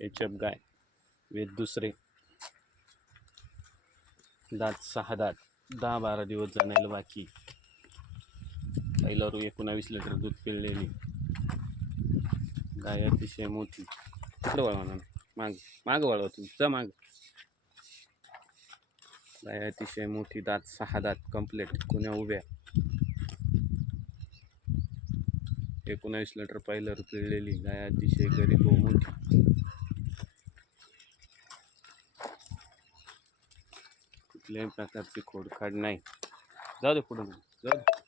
H F गाय. वेद दुसरे. दात सहा दात. दहा बारा दिवस जाण्याला बाकी. पहिल्यावर एकोणावीस लिटर दूध पिळलेली. गाय अतिशय मोठी. इकडं वळवा ना. माग माग वळवा तुमचा माग. गाय अतिशय मोठी. दात सहा दात कंप्लेट कुण्या उभ्या. एकोणावीस लिटर पहिल्यावर पिळलेली. गाय अतिशय गरीब व मोठी. कुठल्याही प्रकारची खोडखाड नाही. जाऊ दे पुढं जाऊ दे.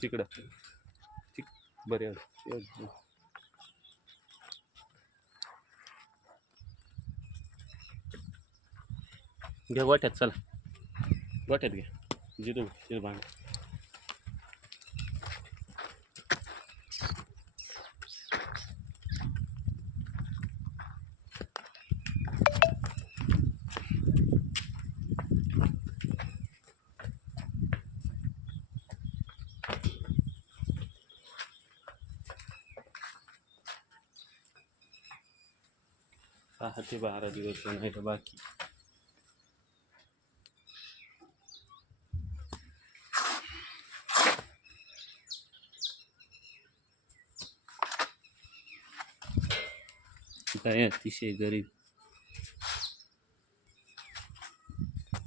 तिकडं. ठीक बरे घ्या गोठ्यात चला. गोठ्यात घ्या. जिथं तिथं बांध सहा ते बारा दिवस नाही तर बाकी काय अतिशय गरीब